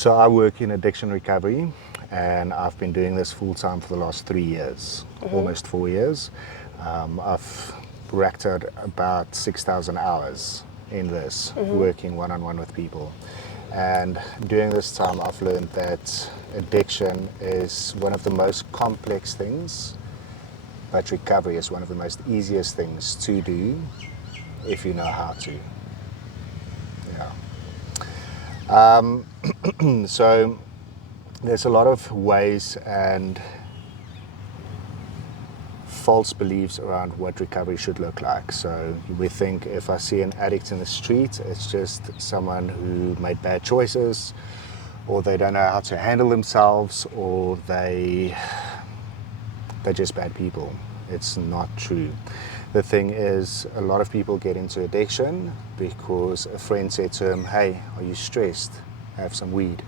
So I work in addiction recovery, and I've been doing this full time for the last 3 years, almost 4 years. I've racked out about 6,000 hours in this, working one-on-one with people. And during this time, I've learned that addiction is one of the most complex things, but recovery is one of the most easiest things to do if you know how to. Yeah. So there's a lot of ways and false beliefs around what recovery should look like. So we think if I see an addict in the street, it's just someone who made bad choices, or they don't know how to handle themselves, or they're just bad people. It's not true. The thing is, a lot of people get into addiction because a friend said to him, "Hey, are you stressed? Have some weed."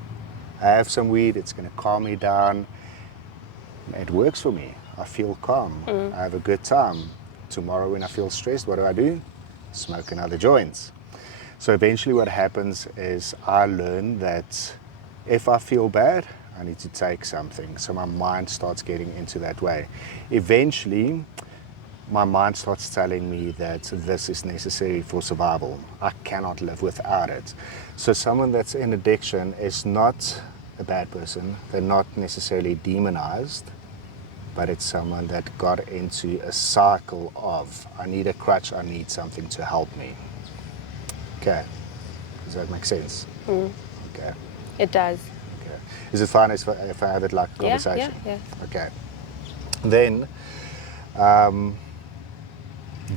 I have some weed, it's going to calm me down. It works for me. I feel calm. I have a good time. Tomorrow when I feel stressed, what do? Smoke another joint. So eventually what happens is I learn that if I feel bad, I need to take something. So my mind starts getting into that way. Eventually, my mind starts telling me that this is necessary for survival. I cannot live without it. So someone that's in addiction is not a bad person. They're not necessarily demonized, but it's someone that got into a cycle of, I need a crutch, I need something to help me. Okay, does that make sense? Okay. It does. Okay. Is it fine if I have it like conversation? Yeah. Okay. Then,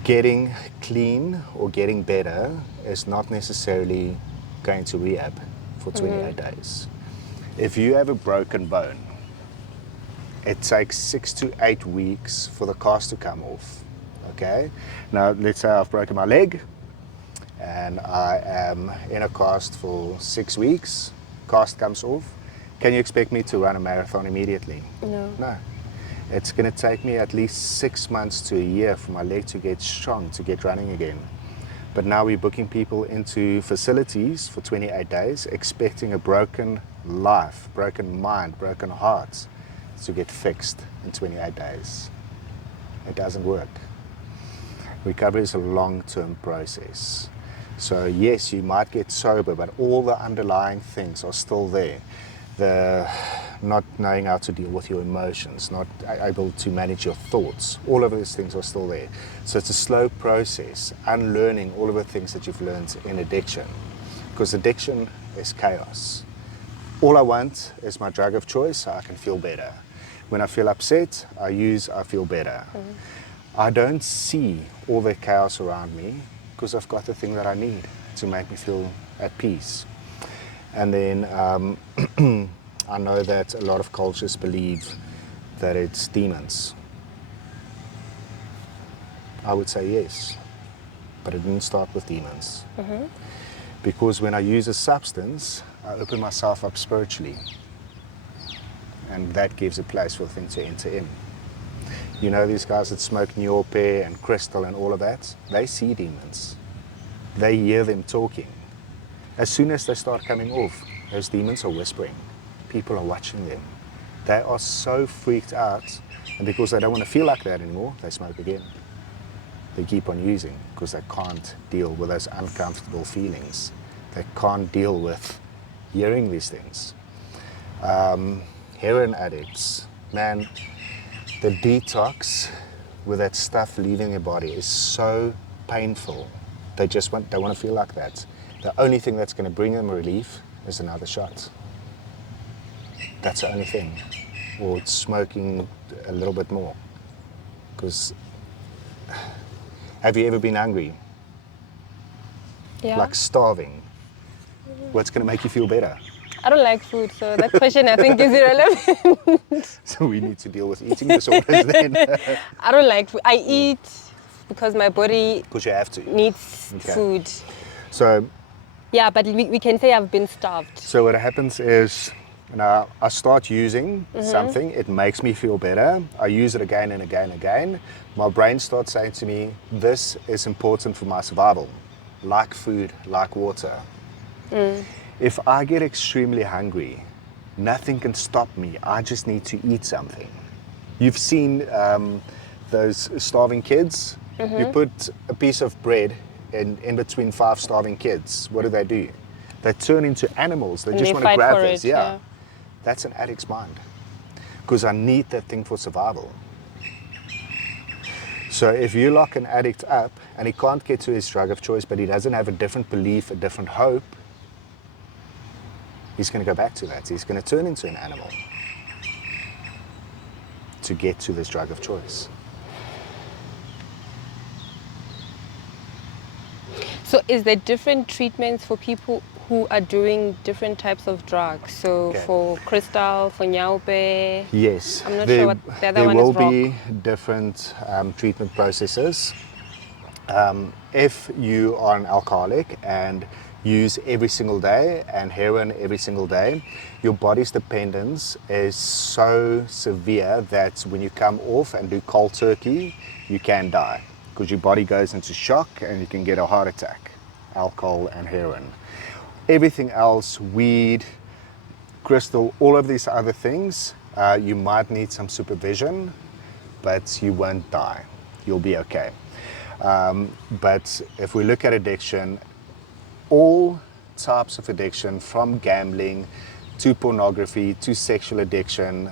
getting clean or getting better is not necessarily going to rehab for 28 days. If you have a broken bone, it takes 6 to 8 weeks for the cast to come off. Okay? Now, let's say I've broken my leg and I am in a cast for 6 weeks, cast comes off. Can you expect me to run a marathon immediately? No. It's going to take me at least 6 months to a year for my leg to get strong, to get running again. But now we're booking people into facilities for 28 days, expecting a broken life, broken mind, broken heart to get fixed in 28 days. It doesn't work. Recovery is a long-term process. So yes, you might get sober, but all the underlying things are still there. The not knowing how to deal with your emotions, not able to manage your thoughts, all of those things are still there. So it's a slow process, unlearning all of the things that you've learned in addiction, because addiction is chaos. All I want is my drug of choice so I can feel better. When I feel upset, I feel better. I don't see all the chaos around me because I've got the thing that I need to make me feel at peace. And then I know that a lot of cultures believe that it's demons. I would say yes, but it didn't start with demons. Because when I use a substance, I open myself up spiritually. And that gives a place for the thing to enter in. You know these guys that smoke Niope and crystal and all of that? They see demons. They hear them talking. As soon as they start coming off, those demons are whispering. People are watching them. They are so freaked out, and because they don't want to feel like that anymore, they smoke again. They keep on using because they can't deal with those uncomfortable feelings. They can't deal with hearing these things. Heroin addicts, man, the detox with that stuff leaving their body is so painful. They want to feel like that. The only thing that's going to bring them relief is another shot. That's the only thing. Or smoking a little bit more. Because have you ever been hungry? Yeah. Like starving? What's going to make you feel better? I don't like food, so that question I think is irrelevant. So we need to deal with eating disorders then. I don't like food. I eat because my body Because you have to. needs food. So Yeah, but we can say I've been starved. So what happens is, now I start using something, it makes me feel better. I use it again and again and again. My brain starts saying to me, this is important for my survival, like food, like water. If I get extremely hungry, nothing can stop me. I just need to eat something. You've seen those starving kids? You put a piece of bread in between 5 starving kids. What do? They turn into animals. They And just they want to fight grab for this. it, yeah. That's an addict's mind. Because I need that thing for survival. So if you lock an addict up and he can't get to his drug of choice, but he doesn't have a different belief, a different hope, he's going to go back to that. He's going to turn into an animal to get to this drug of choice. So is there different treatments for people who are doing different types of drugs? So Okay. for crystal, for nyaupe? Yes, I'm not sure what the other there one will is, rock. be different treatment processes. If you are an alcoholic and use every single day and heroin every single day, your body's dependence is so severe that when you come off and do cold turkey, you can die because your body goes into shock and you can get a heart attack. Alcohol and heroin. Everything else, weed, crystal, all of these other things, you might need some supervision, but you won't die. You'll be okay. But if we look at addiction, all types of addiction, from gambling to pornography to sexual addiction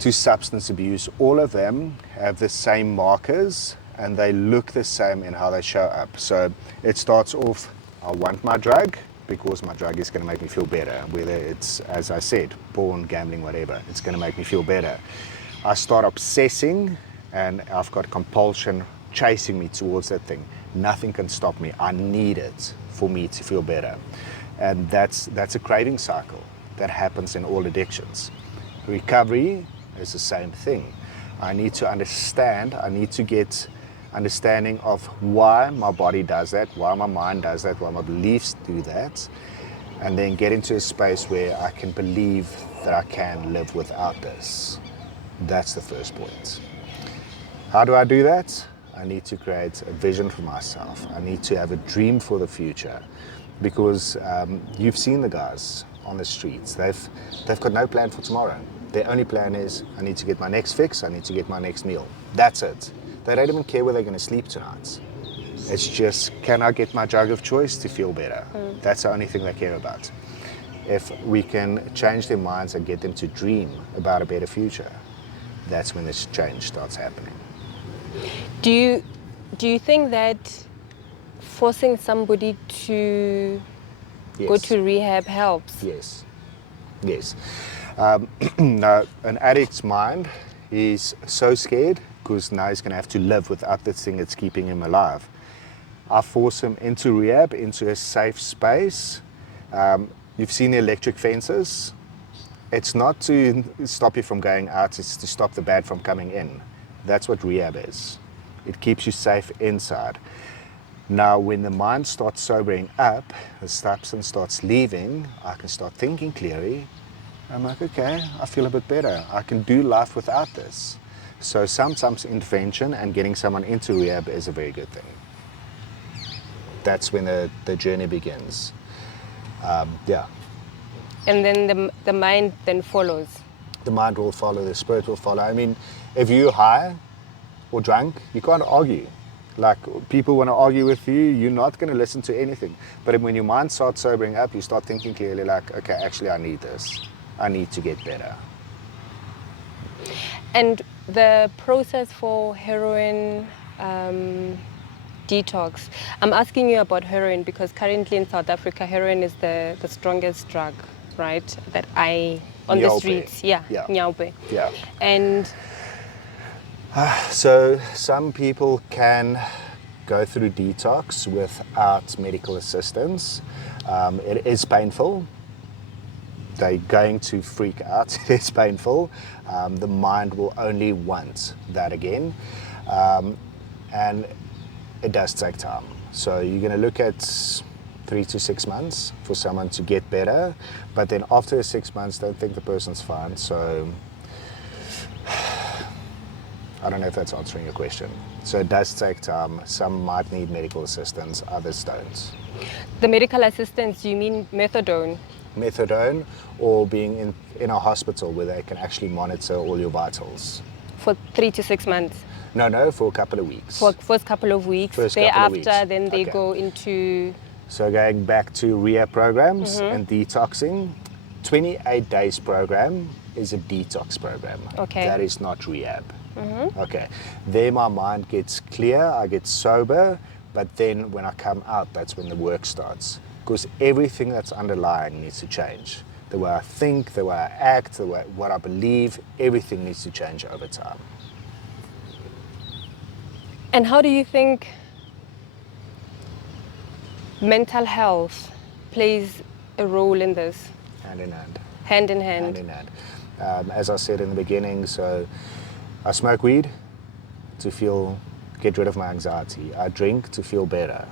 to substance abuse, all of them have the same markers and they look the same in how they show up. So it starts off, I want my drug because my drug is going to make me feel better, whether it's, as I said, porn, gambling, whatever, it's going to make me feel better. I start obsessing and I've got compulsion chasing me towards that thing. Nothing can stop me. I need it for me to feel better. And that's a craving cycle that happens in all addictions. Recovery is the same thing. I need to understand, I need to get understanding of why my body does that, why my mind does that, why my beliefs do that, and then get into a space where I can believe that I can live without this. That's the first point. How do I do that? I need to create a vision for myself. I need to have a dream for the future, because you've seen the guys on the streets. They've got no plan for tomorrow. Their only plan is, I need to get my next fix, I need to get my next meal. That's it. They don't even care where they're going to sleep tonight. It's just, can I get my drug of choice to feel better? That's the only thing they care about. If we can change their minds and get them to dream about a better future, that's when this change starts happening. Do you think that forcing somebody to go to rehab helps? Yes. Now, an addict's mind is so scared because now he's going to have to live without the thing that's keeping him alive. I force him into rehab, into a safe space. You've seen the electric fences. It's not to stop you from going out, it's to stop the bad from coming in. That's what rehab is. It keeps you safe inside. Now, when the mind starts sobering up, the substance starts leaving, I can start thinking clearly. I'm like, okay, I feel a bit better. I can do life without this. So sometimes intervention and getting someone into rehab is a very good thing. That's when the journey begins. Yeah. And then the mind then follows. The mind will follow, the spirit will follow. I mean, if you're high or drunk, you can't argue. Like, people want to argue with you, you're not going to listen to anything. But when your mind starts sobering up, you start thinking clearly, like, okay, actually I need this. I need to get better. And the process for heroin detox, I'm asking you about heroin because currently in South Africa, heroin is the strongest drug, right? That on the Nyaupe. Streets. Yeah. Nyaupe. Yeah. And so some people can go through detox without medical assistance. It is painful. They're going to freak out. It is painful. The mind will only want that again. And it does take time. So you're going to look at 3 to 6 months for someone to get better. But then after 6 months, don't think the person's fine. So I don't know if that's answering your question. So it does take time. Some might need medical assistance, others don't. The medical assistance, you mean methadone? Methadone, or being in a hospital where they can actually monitor all your vitals. For 3 to 6 months? No, for a couple of weeks. For first couple of weeks. Thereafter, then they go into... So going back to rehab programs and detoxing, 28 days program is a detox program. Okay. That is not rehab. Okay. There my mind gets clear, I get sober, but then when I come out, that's when the work starts. Because everything that's underlying needs to change. The way I think, the way I act, what I believe, everything needs to change over time. And how do you think mental health plays a role in this? Hand in hand. Hand in hand. Hand in hand. As I said in the beginning, so I smoke weed to get rid of my anxiety. I drink to feel better.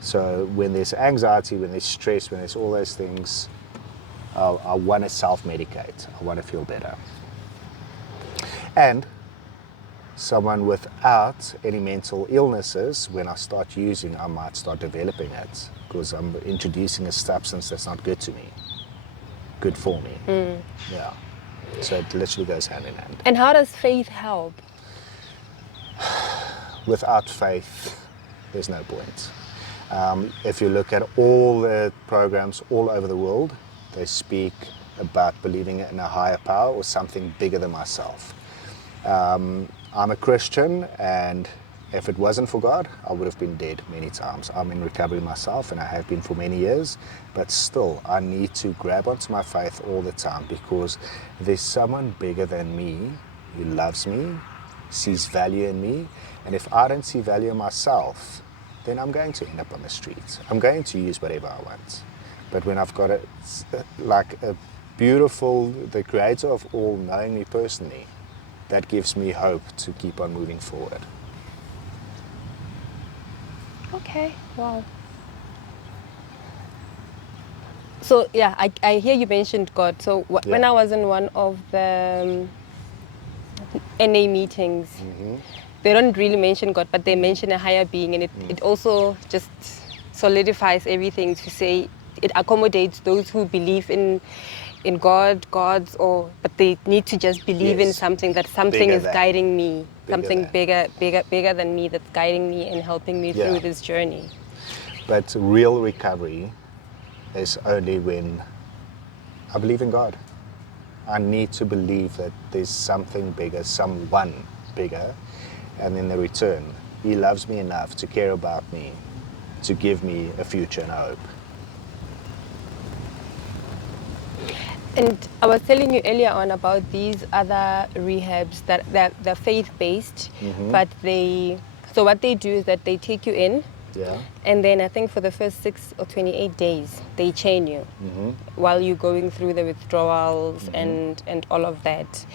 So when there's anxiety, when there's stress, when there's all those things, I want to self-medicate. I want to feel better. And someone without any mental illnesses, when I start using, I might start developing it because I'm introducing a substance that's not good to me, good for me. Yeah. So it literally goes hand in hand. And how does faith help? Without faith, there's no point. If you look at all the programs all over the world, they speak about believing in a higher power or something bigger than myself. I'm a Christian, and if it wasn't for God, I would have been dead many times. I'm in recovery myself, and I have been for many years, but still, I need to grab onto my faith all the time because there's someone bigger than me who loves me, sees value in me, and if I don't see value in myself, then I'm going to end up on the streets. I'm going to use whatever I want. But when I've got the creator of all knowing me personally, that gives me hope to keep on moving forward. Okay, wow. So yeah, I hear you mentioned God. So when I was in one of the NA meetings, they don't really mention God, but they mention a higher being, and it also just solidifies everything to say it accommodates those who believe in God, gods, but they need to just believe in something, that something Bigger is than. guiding me, something Than. bigger than me that's guiding me and helping me through this journey. But real recovery is only when I believe in God. I need to believe that there's something bigger, someone bigger, and in the return, He loves me enough to care about me, to give me a future and a hope. And I was telling you earlier on about these other rehabs that they're faith-based, but so what they do is that they take you in, and then I think for the first 6 or 28 days, they chain you while you're going through the withdrawals and all of that.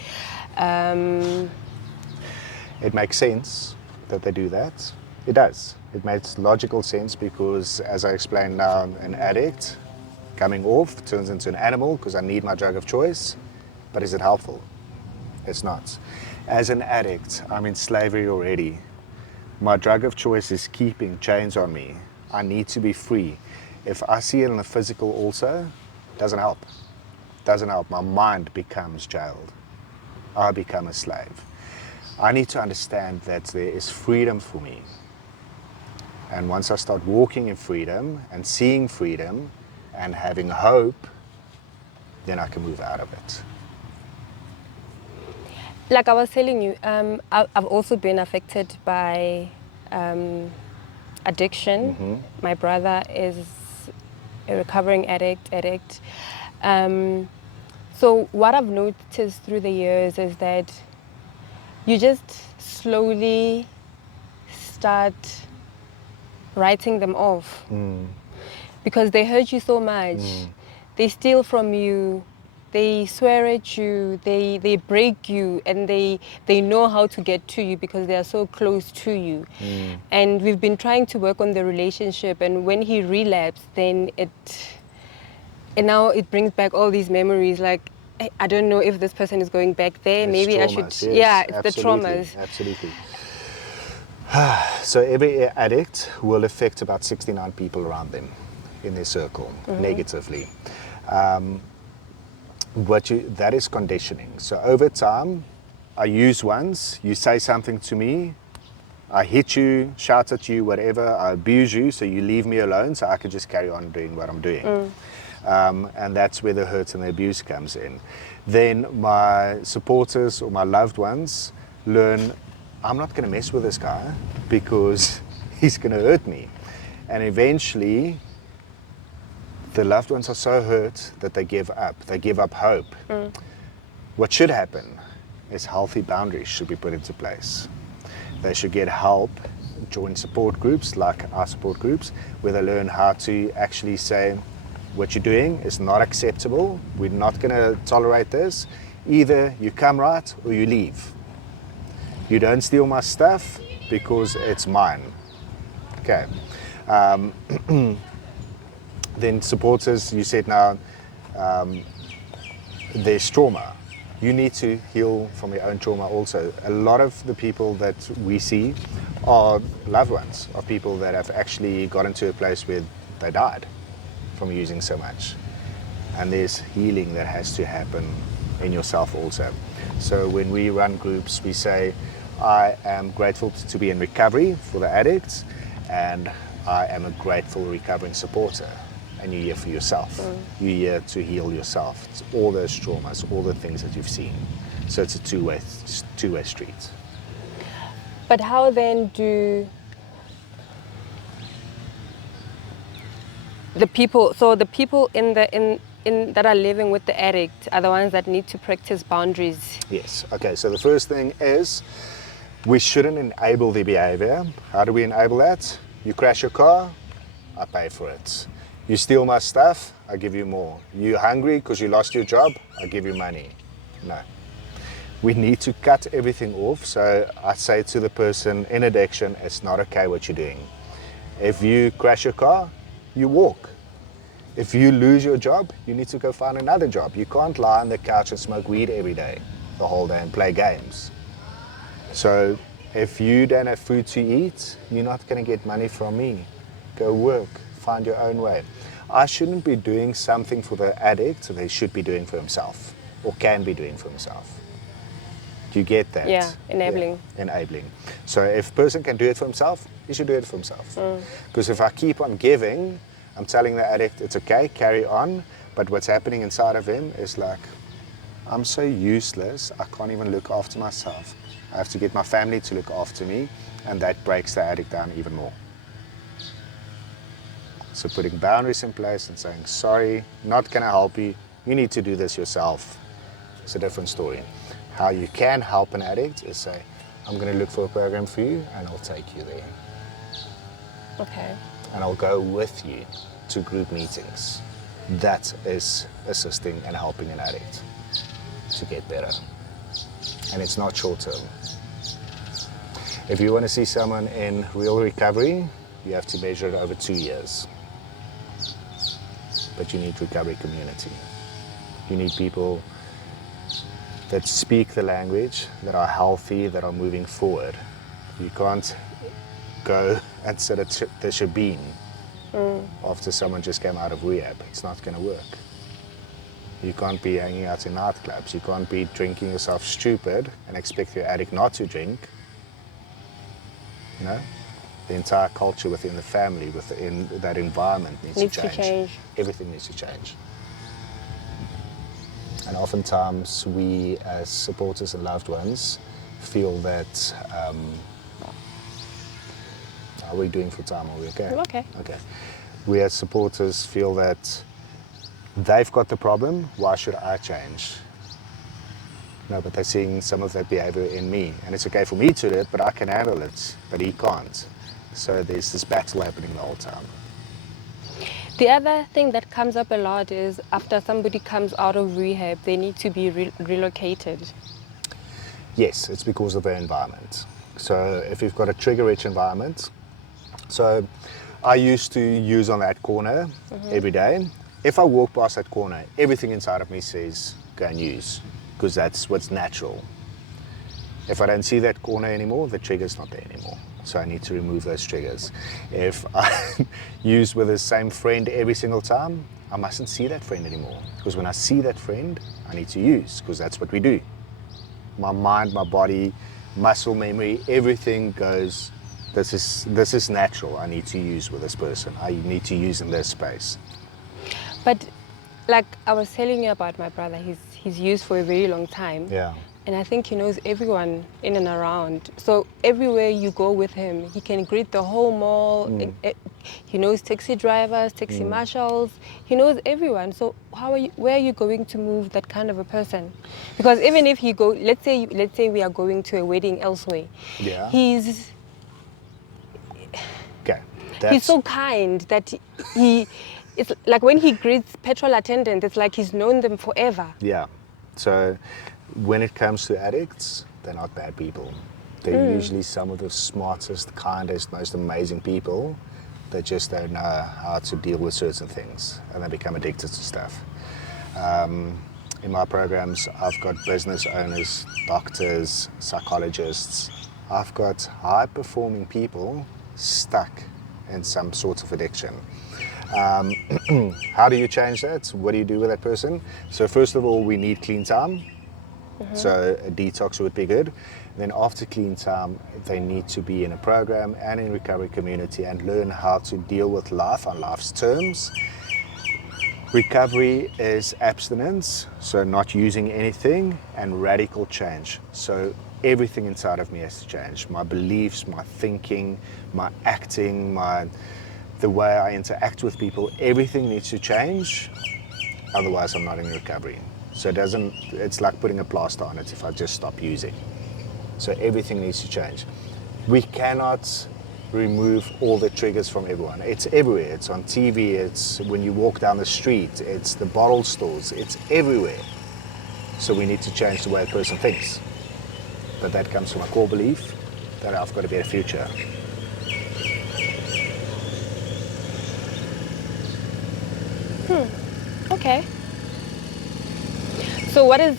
It makes sense that they do that. It does. It makes logical sense because, as I explained now, an addict coming off turns into an animal because I need my drug of choice. But is it helpful? It's not. As an addict, I'm in slavery already. My drug of choice is keeping chains on me. I need to be free. If I see it in the physical also, it doesn't help. It doesn't help. My mind becomes jailed. I become a slave. I need to understand that there is freedom for me. And once I start walking in freedom and seeing freedom, and having hope, then I can move out of it. Like I was telling you, I've also been affected by addiction. My brother is a recovering addict. So what I've noticed through the years is that you just slowly start writing them off. Because they hurt you so much. They steal from you, they swear at you, they break you, and they know how to get to you because they are so close to you. And we've been trying to work on the relationship, and when he relapsed, then now it brings back all these memories. Like I don't know if this person is going back there. It's maybe I traumas, should. yes, Yeah, it's absolutely, the traumas. Absolutely. So every addict will affect about 69 people around them in their circle negatively. That is conditioning. So over time, I use once, you say something to me, I hit you, shout at you, whatever, I abuse you, so you leave me alone so I can just carry on doing what I'm doing. And that's where the hurt and the abuse comes in. Then my supporters or my loved ones learn, I'm not going to mess with this guy because he's going to hurt me. And eventually, the loved ones are so hurt that they give up. They give up hope. What should happen is healthy boundaries should be put into place. They should get help, join support groups like our support groups, where they learn how to actually say, what you're doing is not acceptable. We're not going to tolerate this. Either you come right or you leave. You don't steal my stuff because it's mine. Okay. Then supporters, you said now, there's trauma. You need to heal from your own trauma also. A lot of the people that we see are loved ones of people that have actually gotten to a place where they died from using so much. And there's healing that has to happen in yourself also. So when we run groups, we say, I am grateful to be in recovery for the addicts, and I am a grateful recovering supporter. And you're here for yourself. You're here to heal yourself. It's all those traumas, all the things that you've seen. So it's a two-way street. But how then do the people in that are living with the addict are the ones that need to practice boundaries? Yes. Okay, so the first thing is we shouldn't enable the behavior. How do we enable that? You crash your car, I pay for it. You steal my stuff, I give you more. You're hungry because you lost your job, I give you money. No. We need to cut everything off. So I say to the person in addiction, it's not okay what you're doing. If you crash your car, you walk. If you lose your job, you need to go find another job. You can't lie on the couch and smoke weed every day, the whole day, and play games. So if you don't have food to eat, you're not going to get money from me. Go work. Find your own way. I shouldn't be doing something for the addict they should be doing for himself or can be doing for himself. Do you get that? Yeah, enabling. Yeah, enabling. So if a person can do it for himself, he should do it for himself. Because if I keep on giving, I'm telling the addict it's okay, carry on, but what's happening inside of him is like, I'm so useless, I can't even look after myself. I have to get my family to look after me, and that breaks the addict down even more. So putting boundaries in place and saying, sorry, not going to help you, you need to do this yourself. It's a different story. How you can help an addict is say, I'm going to look for a program for you and I'll take you there. Okay. And I'll go with you to group meetings. That is assisting and helping an addict to get better. And it's not short term. If you want to see someone in real recovery, you have to measure it over 2 years. But you need recovery community. You need people that speak the language, that are healthy, that are moving forward. You can't go and sit at the shebeen after someone just came out of rehab. It's not going to work. You can't be hanging out in nightclubs. You can't be drinking yourself stupid and expect your addict not to drink. You know? The entire culture within the family, within that environment needs to change. Everything needs to change. And oftentimes we as supporters and loved ones feel that, are we doing for time? Are we okay? Okay. Okay. We as supporters feel that they've got the problem, why should I change? No, but they're seeing some of that behavior in me. And it's okay for me to do it, but I can handle it, but he can't. So there's this battle happening the whole time. The other thing that comes up a lot is after somebody comes out of rehab, they need to be relocated. Yes, it's because of their environment. So if you've got a trigger-rich environment, so I used to use on that corner every day. if I walk past that corner, everything inside of me says, go and use, because that's what's natural. If I don't see that corner anymore, the trigger's not there anymore. So I need to remove those triggers. If I use with the same friend every single time, I mustn't see that friend anymore. Because when I see that friend, I need to use, because that's what we do. My mind, my body, muscle memory, everything goes, this is natural. I need to use with this person. I need to use in this space. But like I was telling you about my brother, he's used for a very long time. Yeah. And I think he knows everyone in and around. So everywhere you go with him, he can greet the whole mall. He knows taxi drivers, taxi marshals. He knows everyone. So where are you going to move that kind of a person? Because even if he go, let's say we are going to a wedding elsewhere. Yeah. He's so kind that it's like when he greets petrol attendants, it's like he's known them forever. Yeah. So when it comes to addicts, they're not bad people. They're usually some of the smartest, kindest, most amazing people that just don't know how to deal with certain things, and they become addicted to stuff. In my programs, I've got business owners, doctors, psychologists. I've got high-performing people stuck in some sort of addiction. How do you change that? What do you do with that person? So first of all, we need clean time. So a detox would be good. Then after clean time, they need to be in a program and in recovery community and learn how to deal with life on life's terms. Recovery is abstinence, so not using anything, and radical change. So everything inside of me has to change. My beliefs, my thinking, my acting, the way I interact with people, everything needs to change. Otherwise, I'm not in recovery. So it's like putting a plaster on it if I just stop using. So everything needs to change. We cannot remove all the triggers from everyone. It's everywhere. It's on TV, it's when you walk down the street, it's the bottle stores, it's everywhere. So we need to change the way a person thinks. But that comes from a core belief that I've got a better future. Okay. So what is,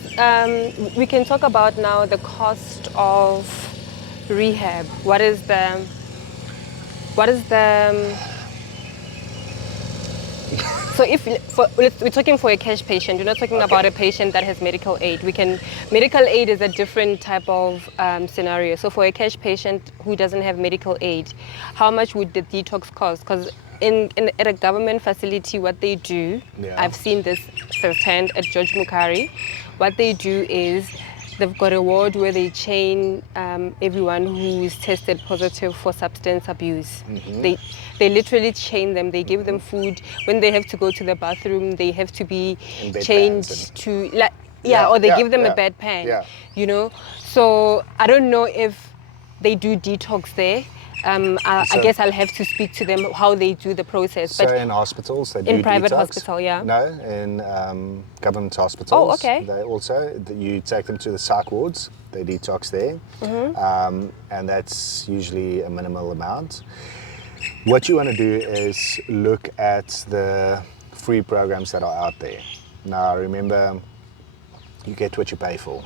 we can talk about now the cost of rehab. What is the, so we're talking for a cash patient, we're not talking about a patient that has medical aid. Medical aid is a different type of scenario. So for a cash patient who doesn't have medical aid, how much would the detox cost? Because at a government facility, what they do, I've seen this firsthand at George Mukari, what they do is they've got a ward where they chain everyone who's tested positive for substance abuse. They literally chain them. They give them food. When they have to go to the bathroom, they have to be chained to, or they give them a bedpan, you know? So I don't know if they do detox there. I guess I'll have to speak to them how they do the process. So in hospitals, they do in private detox. hospital, yeah. No, in government hospitals. Oh, okay. They also, you take them to the psych wards. They detox there, and that's usually a minimal amount. What you want to do is look at the free programs that are out there. Now, remember, you get what you pay for.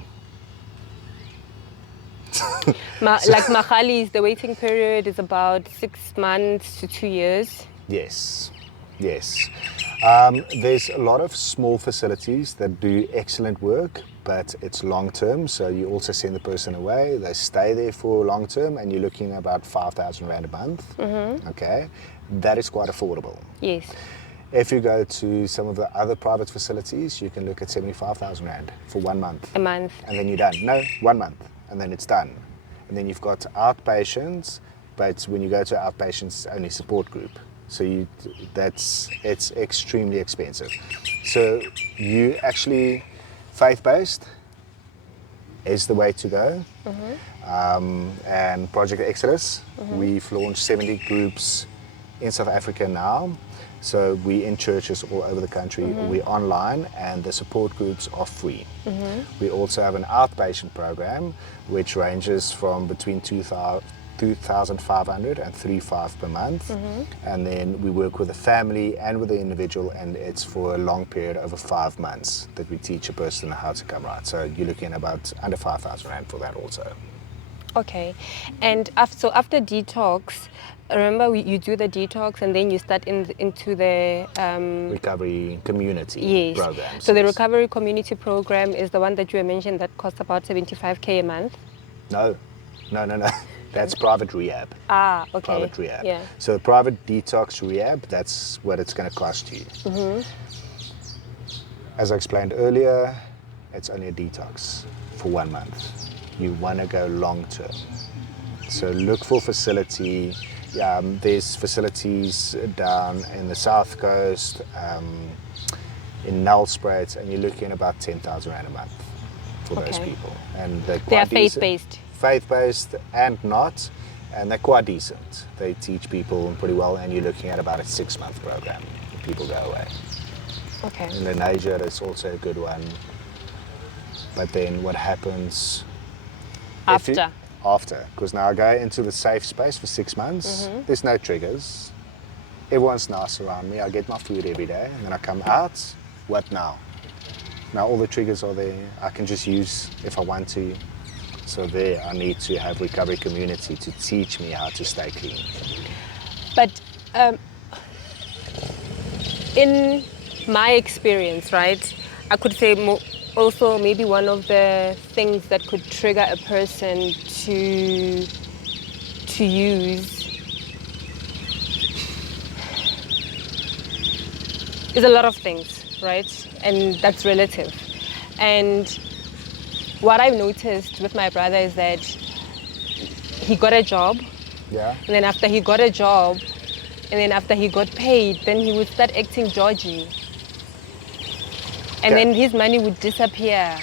Like Mahali's, the waiting period is about 6 months to 2 years. Yes. There's a lot of small facilities that do excellent work, but it's long term. So you also send the person away, they stay there for long term, and you're looking at about 5,000 Rand a month. Okay, that is quite affordable. Yes. If you go to some of the other private facilities, you can look at 75,000 Rand for 1 month. A month. And then you're done. No, 1 month. And then it's done. And then you've got outpatients, but when you go to outpatients, it's only support group. So it's extremely expensive. So you actually, faith-based is the way to go. And Project Exodus, we've launched 70 groups in South Africa now. So we're in churches all over the country, we're online, and the support groups are free. We also have an outpatient program, which ranges from between 2,000 2,500 and 3,500 per month. And then we work with the family and with the individual, and it's for a long period over 5 months that we teach a person how to come right. So you're looking at about under 5,000 rand for that also. Okay. And after detox, remember you do the detox and then you start into the Recovery community yes. program. So the recovery community program is the one that you mentioned that costs about 75K a month? No. That's private rehab. Ah, okay. Private rehab. Yeah. So the private detox rehab, that's what it's going to cost you. As I explained earlier, it's only a detox for 1 month. You want to go long term. So look for facility. There's facilities down in the South Coast, in Nelspruit, and you're looking at about 10,000 rand a month for those people. And they are faith-based. Faith-based and not, and they're quite decent. They teach people pretty well, and you're looking at about a 6-month program. People go away. Okay. In Indonesia, that's also a good one. But then what happens after? Because now I go into the safe space for 6 months. There's no triggers. Everyone's nice around me. I get my food every day, and then I come out. What now? Now all the triggers are there. I can just use if I want to. So there, I need to have recovery community to teach me how to stay clean. But in my experience, right, I could say also maybe one of the things that could trigger a person to use is a lot of things, right? And that's relative. And what I've noticed with my brother is that he got a job. Yeah. And then after he got a job, and then after he got paid, then he would start acting dodgy. And then his money would disappear.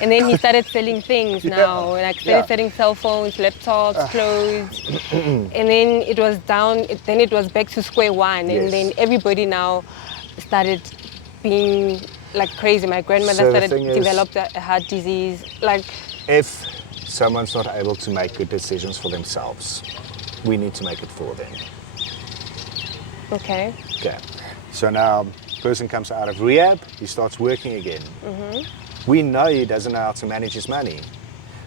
And then he started selling things now. And I started selling cell phones, laptops, clothes. And then it was down, then it was back to square one. Yes. And then everybody now started being like crazy. My grandmother started developed a heart disease. Like, if someone's not able to make good decisions for themselves, we need to make it for them. Okay. So now, person comes out of rehab, he starts working again. We know he doesn't know how to manage his money.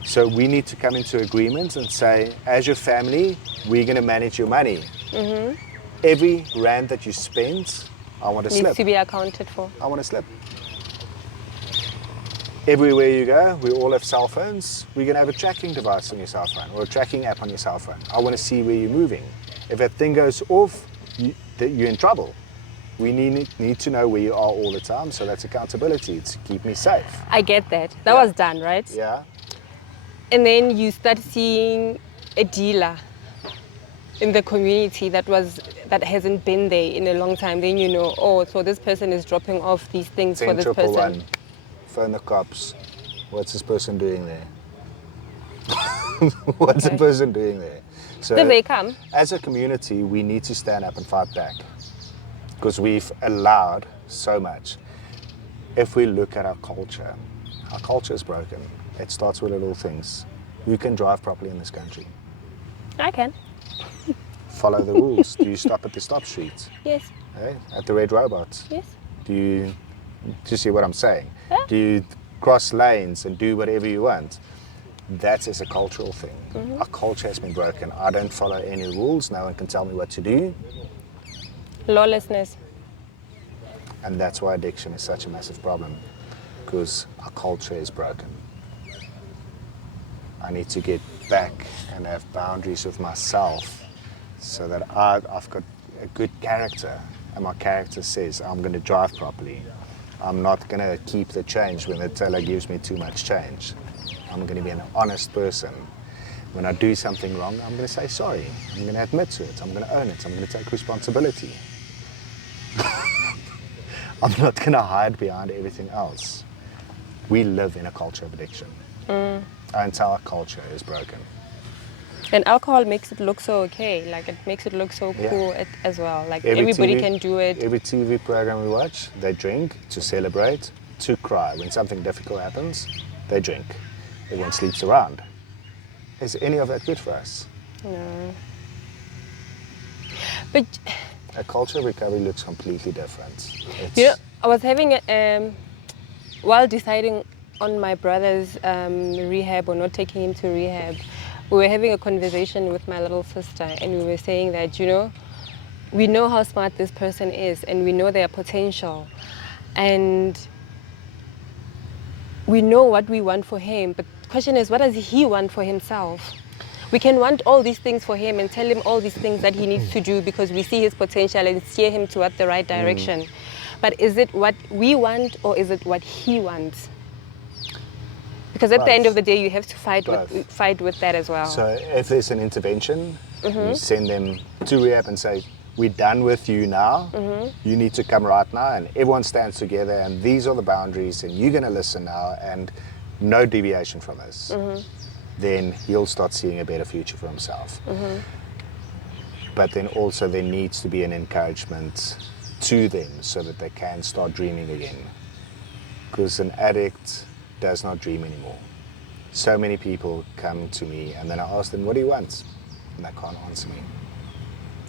So we need to come into agreement and say, as your family, we're going to manage your money. Every rand that you spend, I want a slip. Needs to be accounted for. I want a slip. Everywhere you go, we all have cell phones. We're going to have a tracking device on your cell phone or a tracking app on your cell phone. I want to see where you're moving. If that thing goes off, you're in trouble. We need to know where you are all the time, so that's accountability to keep me safe. I get that. That was done, right? Yeah. And then you start seeing a dealer in the community that hasn't been there in a long time. Then you know, oh, so this person is dropping off these things for this person. 101. Phone the cops. What's this person doing there? What's the person doing there? So Did they come? As a community, we need to stand up and fight back because we've allowed so much. If we look at our culture is broken. It starts with little things. You can drive properly in this country. I can. Follow the rules. Do you stop at the stop street? Yes. At the red robot? Yes. Do you see what I'm saying? Yeah. Do you cross lanes and do whatever you want? That is a cultural thing. Our culture has been broken. I don't follow any rules. No one can tell me what to do. Lawlessness. And that's why addiction is such a massive problem, because our culture is broken. I need to get back and have boundaries with myself so that I've got a good character, and my character says I'm going to drive properly. I'm not going to keep the change when the teller gives me too much change. I'm going to be an honest person. When I do something wrong, I'm going to say sorry. I'm going to admit to it. I'm going to own it. I'm going to take responsibility. I'm not going to hide behind everything else. We live in a culture of addiction. Our entire culture is broken. And alcohol makes it look so okay. Like, it makes it look so cool as well. Like, everybody can do it. Every TV program we watch, they drink to celebrate, to cry. When something difficult happens, they drink. Everyone sleeps around. Is any of that good for us? No. But A culture of recovery looks completely different. you know, I was having while deciding on my brother's rehab or not taking him to rehab, we were having a conversation with my little sister, and we were saying that, you know, we know how smart this person is, and we know their potential, and we know what we want for him. But the question is, what does he want for himself? We can want all these things for him and tell him all these things that he needs to do because we see his potential and steer him toward the right direction. But is it what we want or is it what he wants? Because at the end of the day, you have to fight with that as well. So if there's an intervention, you send them to rehab and say, we're done with you now. You need to come right now, and everyone stands together, and these are the boundaries, and you're going to listen now, and no deviation from this. Then he'll start seeing a better future for himself. But then also there needs to be an encouragement to them so that they can start dreaming again. Because an addict does not dream anymore. So many people come to me and then I ask them, what do you want? And they can't answer me.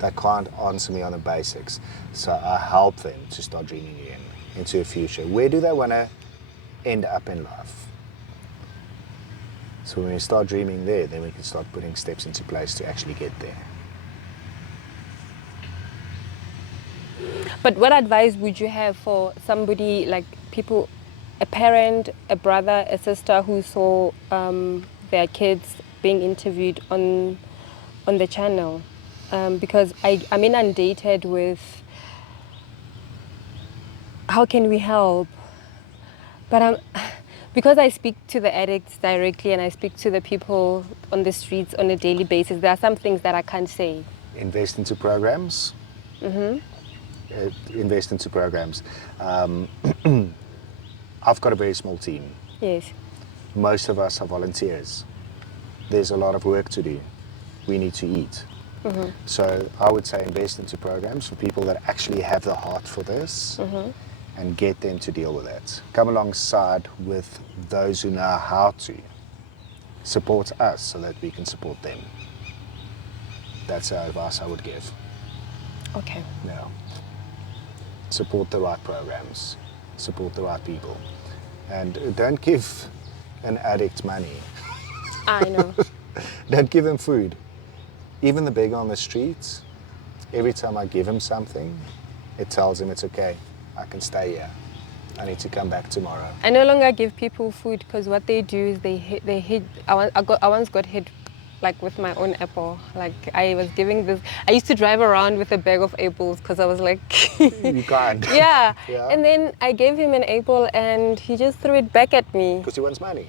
They can't answer me on the basics. So I help them to start dreaming again into a future. Where do they want to end up in life? So when we start dreaming there, then we can start putting steps into place to actually get there. But what advice would you have for somebody, like people, a parent, a brother, a sister who saw their kids being interviewed on the channel? Because I'm inundated with how can we help? But because I speak to the addicts directly and I speak to the people on the streets on a daily basis, there are some things that I can't say. Invest into programs. Invest into programs. I've got a very small team. Yes. Most of us are volunteers. There's a lot of work to do. We need to eat. So I would say invest into programs for people that actually have the heart for this and get them to deal with it. Come alongside with those who know how to support us so that we can support them. That's the advice I would give. Okay. Yeah. Support the right programs, support the right people, and don't give an addict money. I know. Don't give him food. Even the beggar on the streets, every time I give him something, it tells him it's okay. I can stay here. I need to come back tomorrow. I no longer give people food because what they do is they hit. I once got hit like with my own apple. Like I was giving this. I used to drive around with a bag of apples because I was like, You can't. Yeah. Yeah. And then I gave him an apple and he just threw it back at me. Because he wants money.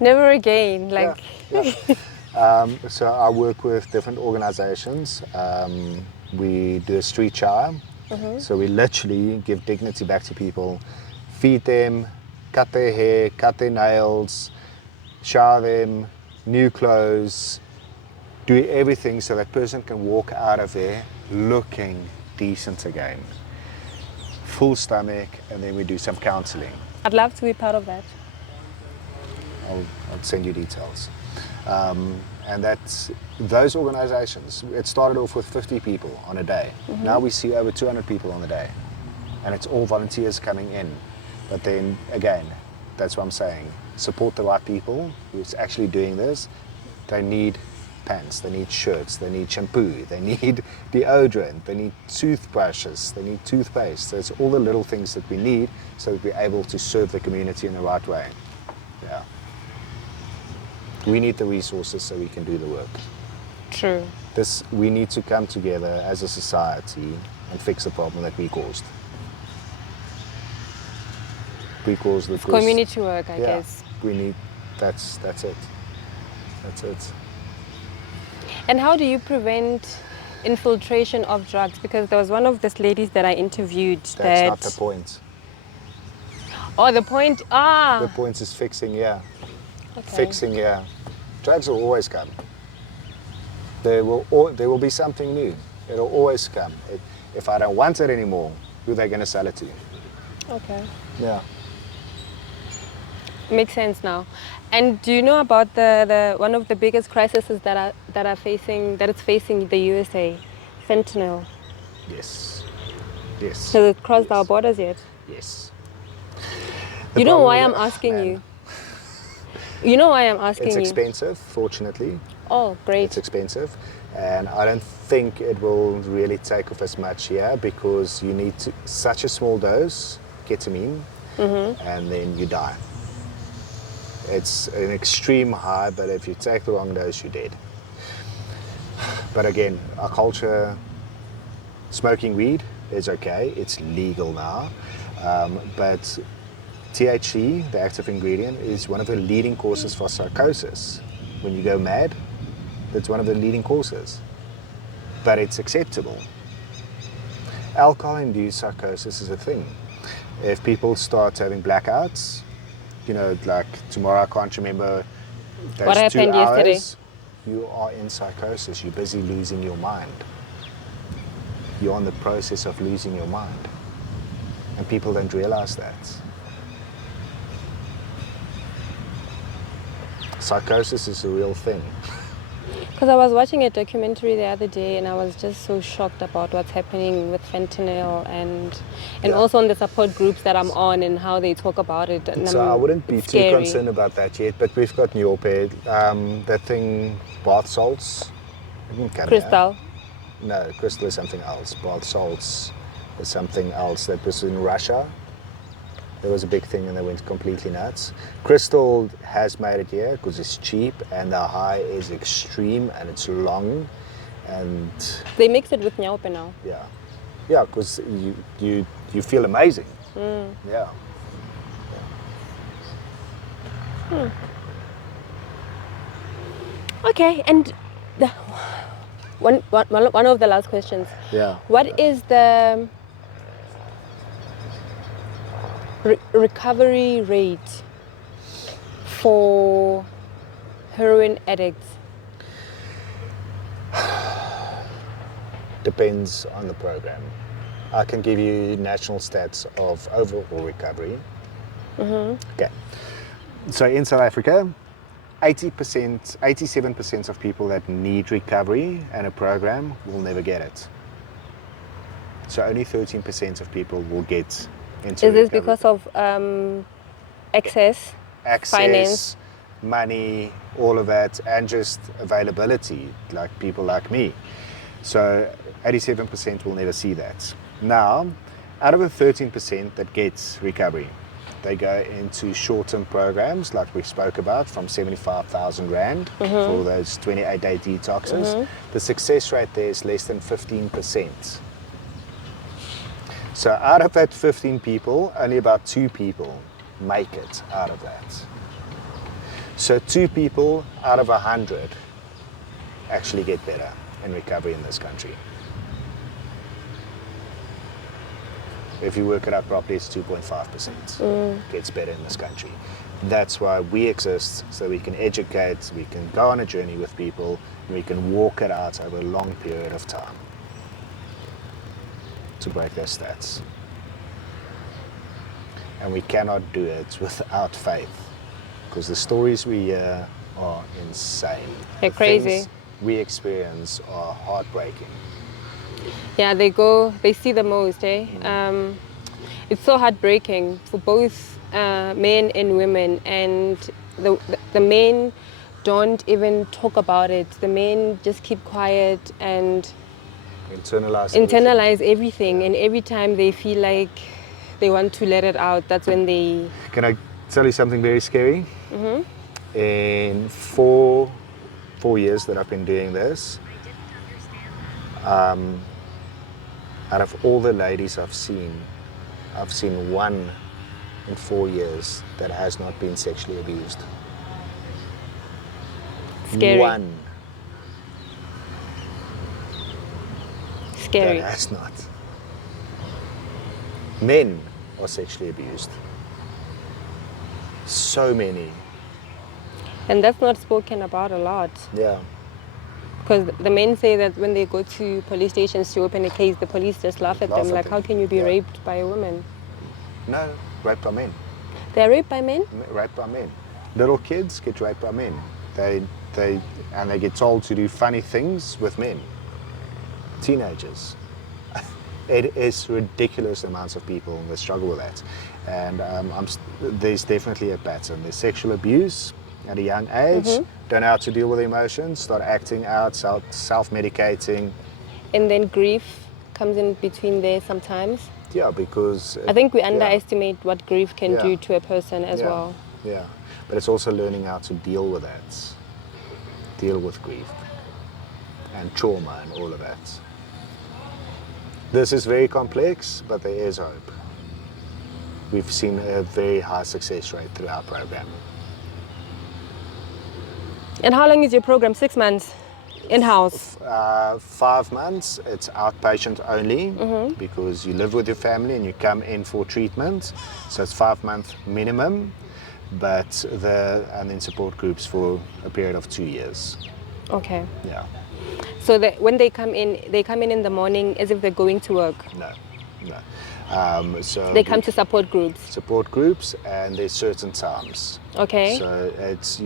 Never again. Like. Yeah. So I work with different organizations. We do a street shower. So we literally give dignity back to people, feed them, cut their hair, cut their nails, shower them, new clothes, do everything so that person can walk out of there looking decent again. Full stomach, and then we do some counseling. I'd love to be part of that. I'll send you details. And that's those organizations. It started off with 50 people on a day. Now we see over 200 people on a day. And it's all volunteers coming in. But then again, that's what I'm saying. Support the right people who's actually doing this. They need pants, they need shirts, they need shampoo, they need deodorant, they need toothbrushes, they need toothpaste. So it's all the little things that we need so that we're able to serve the community in the right way. Yeah. We need the resources so we can do the work. True. We need to come together as a society and fix the problem that we caused. We caused the community work, I guess. We need. That's it. That's it. And how do you prevent infiltration of drugs? Because there was one of these ladies that I interviewed. That's not the point. Oh, the point. The point is fixing. Yeah. Okay. Fixing. Yeah. Drugs will always come. There will be something new. It'll always come. If I don't want it anymore, who are they going to sell it to? Okay. Yeah. Makes sense now. And do you know about the one of the biggest crises that it's facing the USA, fentanyl? Yes. Yes. Has it crossed our Yes. borders yet? Yes. You know why problem I'm with asking man, you? You know why I'm It's asking you? expensive, fortunately. Oh, great. It's expensive. And I don't think it will really take off as much here because you need such a small dose, ketamine, and then you die. It's an extreme high, but if you take the wrong dose, you're dead. But again, our culture, smoking weed is okay. It's legal now. But THC, the active ingredient, is one of the leading causes for psychosis. When you go mad, that's one of the leading causes. But it's acceptable. Alcohol-induced psychosis is a thing. If people start having blackouts, you know, like tomorrow I can't remember those What happened 2 hours, yesterday? you are in psychosis. You're busy losing your mind. You're on the process of losing your mind. And people don't realize that. Psychosis is a real thing. Because I was watching a documentary the other day and I was just so shocked about what's happening with fentanyl and Yeah. also on the support groups that I'm on and how they talk about it. And So I wouldn't be it's too scary. concerned about that yet, but we've got Neoped, that thing, bath salts. It didn't come here. Crystal. No, crystal is something else. Bath salts is something else. That was in Russia. There was a big thing and they went completely nuts. Crystal has made it here because it's cheap and the high is extreme and it's long and They mix it with nyaupe now. yeah, because you feel amazing. Yeah. Okay, and one of the last questions. Yeah. What is the recovery rate for heroin addicts? Depends on the program. I can give you national stats of overall recovery. Okay. So in South Africa, 80%, 87% of people that need recovery and a program will never get it. So only 13% of people will get into Is this recovery. because of access, Access, finance? money, all of that, and just availability, like people like me. So 87% will never see that. Now, out of the 13% that gets recovery, they go into short-term programs like we spoke about from 75,000 Rand for those 28-day detoxes. The success rate there is less than 15%. So out of that 15 people, only about 2 people make it out of that. So 2 people out of 100 actually get better in recovery in this country. If you work it out properly, it's 2.5%. Gets better in this country. That's why we exist, so we can educate, we can go on a journey with people, and we can walk it out over a long period of time to break those stats. And we cannot do it without faith, because the stories we hear are insane. They're The crazy. things we experience are heartbreaking. Yeah, they see the most, eh? It's so heartbreaking for both men and women, and the men don't even talk about it. The men just keep quiet and internalize everything. And every time they feel like they want to let it out, that's when they... Can I tell you something very scary? In four years that I've been doing this, out of all the ladies I've seen one in 4 years that has not been sexually abused. Scary. One Scary. that has not. Men are sexually abused. So many. And that's not spoken about a lot. Yeah. Because the men say that when they go to police stations to open a case, the police just laugh at them. Like, how can you be raped by a woman? No, raped by men. They're raped by men? Raped by men. Little kids get raped by men. They get told to do funny things with men. Teenagers. It is ridiculous amounts of people that struggle with that. And there's definitely a pattern. There's sexual abuse at a young age, don't know how to deal with emotions, start acting out, self-medicating. And then grief comes in between there sometimes. Yeah, because... I think we underestimate what grief can do to a person as well. Yeah, but it's also learning how to deal with that. Deal with grief and trauma and all of that. This is very complex, but there is hope. We've seen a very high success rate through our program. And how long is your program? 6 months? In-house? 5 months. It's outpatient only because you live with your family and you come in for treatment. So it's 5 month minimum, and then support groups for a period of 2 years. Okay. Yeah. So when they come in the morning as if they're going to work? No. So they come to support groups? Support groups, and there's certain times. Okay. So it's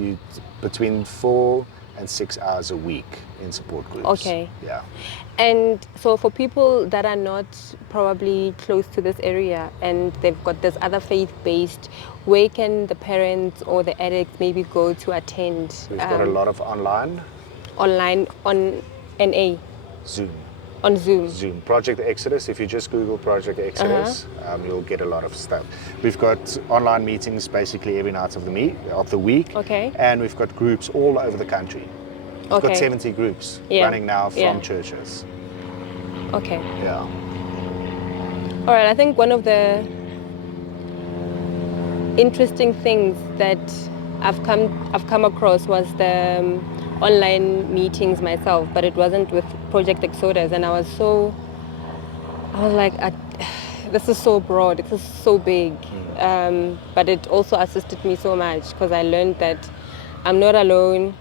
between 4 and 6 hours a week in support groups. Okay. Yeah. And so for people that are not probably close to this area and they've got this other faith-based, where can the parents or the addicts maybe go to attend? We've got a lot of online. Online on NA? Zoom. On Zoom? Zoom. Project Exodus. If you just Google Project Exodus, you'll get a lot of stuff. We've got online meetings basically every night of the week. Okay. And we've got groups all over the country. We've got 70 groups running now from churches. Okay. Yeah. All right. I think one of the interesting things that I've come across was the online meetings myself, but it wasn't with Project Exodus, and I was like, this is so broad, this is so big, but it also assisted me so much because I learned that I'm not alone,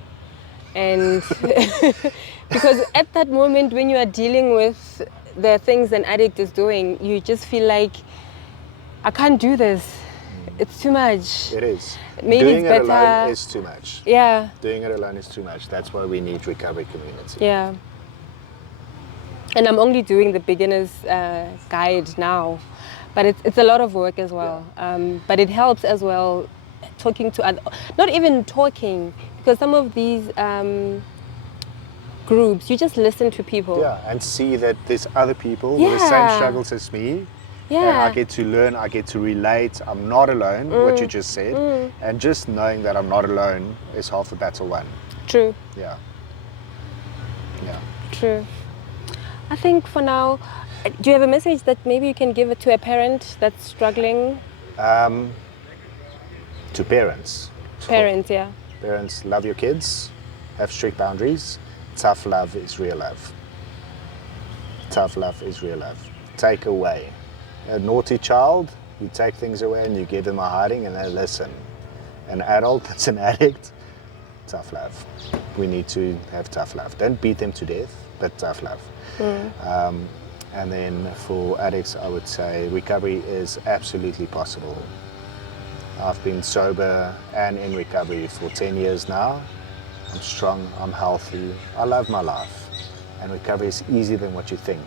and because at that moment when you are dealing with the things an addict is doing, you just feel like, I can't do this. It's too much. It is. Maybe Doing it's it better. alone is too much. Yeah. Doing it alone is too much. That's why we need recovery community. Yeah. And I'm only doing the beginner's guide now, but it's a lot of work as well. Yeah. But it helps as well talking to other, not even talking, because some of these groups, you just listen to people. Yeah, and see that there's other people with the same struggles as me. Yeah. And I get to learn, I get to relate. I'm not alone, what you just said. And just knowing that I'm not alone is half the battle won. True. Yeah. Yeah. True. I think for now, do you have a message that maybe you can give it to a parent that's struggling? To parents. Parents, yeah. Parents, love your kids, have strict boundaries. Tough love is real love. Tough love is real love. Take away. A naughty child, you take things away and you give them a hiding and they listen. An adult that's an addict, tough love. We need to have tough love. Don't beat them to death, but tough love. And then for addicts, I would say recovery is absolutely possible. I've been sober and in recovery for 10 years now. I'm strong, I'm healthy, I love my life. And recovery is easier than what you think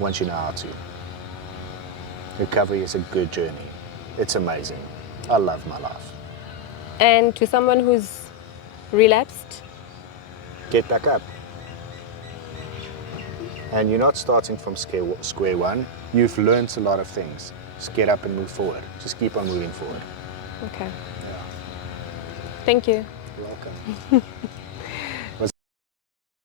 once you know how to. Recovery is a good journey. It's amazing. I love my life. And to someone who's relapsed? Get back up. And you're not starting from square one. You've learned a lot of things. Just get up and move forward. Just keep on moving forward. Okay. Yeah. Thank you. You're welcome.